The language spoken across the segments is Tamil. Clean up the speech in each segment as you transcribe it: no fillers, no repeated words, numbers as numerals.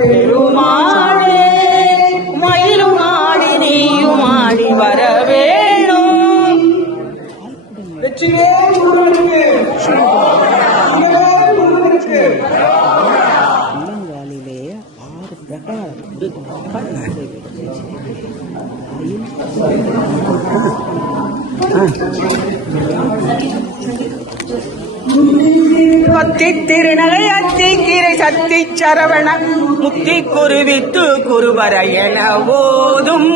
பெருமாளே மயிலும் ஆடி நீயும் ஆடி வர வேணும். உள்ளங்காலிலே 6 பிரகாரம் பத்தி திருநகை அத்தி கீரை சத்தி சரவண முத்தி குருவித்து குருவர என ஓதும்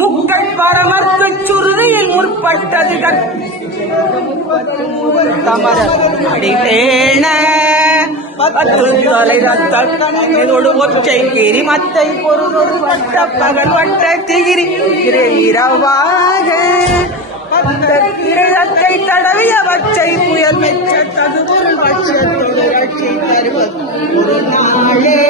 முக்கள் பரமர்க்கு சுருதியில் முற்பட்டது தமர அடிவேண பத்து தலை ரத்தோடு ஒற்றை கிரி மத்தை பொருளொரு வட்ட பகல் வட்ட திகிரி இரவாக திரையத்தை தடவிய வச்சை புயல் மெச்ச தகுபொருள் வட்சி ஒரு நாளே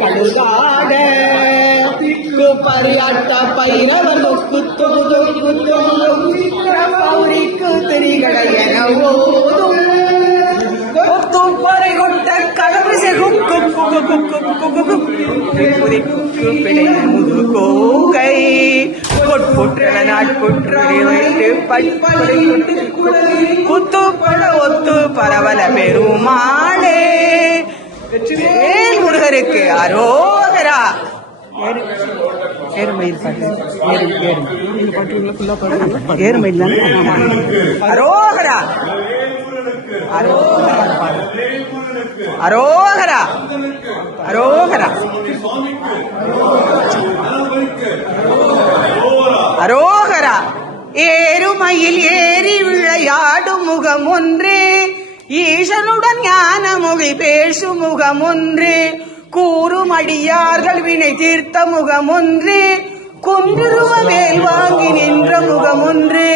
கழுகாட பரியாட்ட பைரவன் பௌரிக்கு திரிகளை என ஓதும் பறை கொட்ட கடமிசை கோகை கொட்புற்ற நாட்புற்று குத்துப்பட ஒத்து பரவல பெருமாளே முருகருக்கு அரோகரா. ஏறுமயில் பாட்டு ஏறுமயில் அரோகரா அரோகரா அரோகரா அரோகரா. ஏறுமயில் ஏறி விளையாடும் முகம் ஒன்று, ஈசனுடன் ஞான மொழி பேசும் முகம் ஒன்று, கூறும் அடியார்கள் வினை தீர்த்த முகம் ஒன்று, குன்றுருவ மேல் வாங்கி நின்ற முகம் ஒன்று,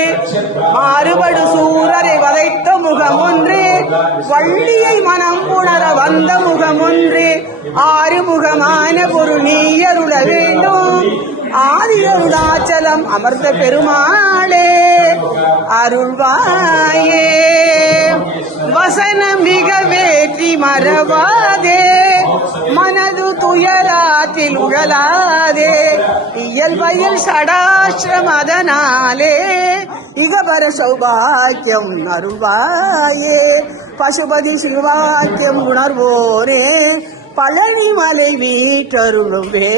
மாறுபடு சூரரை வதைத்த முகம் ஒன்று, வள்ளியை மனம் உணர வந்த முகம் ஒன்று, ஆறுமுகமான பொருள் நீயருள வேண்டும், ஆதியருளாச்சலம் அமர்ந்த பெருமாளே அருள்வாயே. வசனம் மிக வேற்றி மறவாதே, மனது துயராத்தில் உழலாதே, இயல்பயில் சடாசிரமதனாலே இகபர சௌபாக்கியம் அருள்வாயே. பசுபதி சிவாக்கியம் உணர்வோரே பழனி மலை வீட்டருளும் வே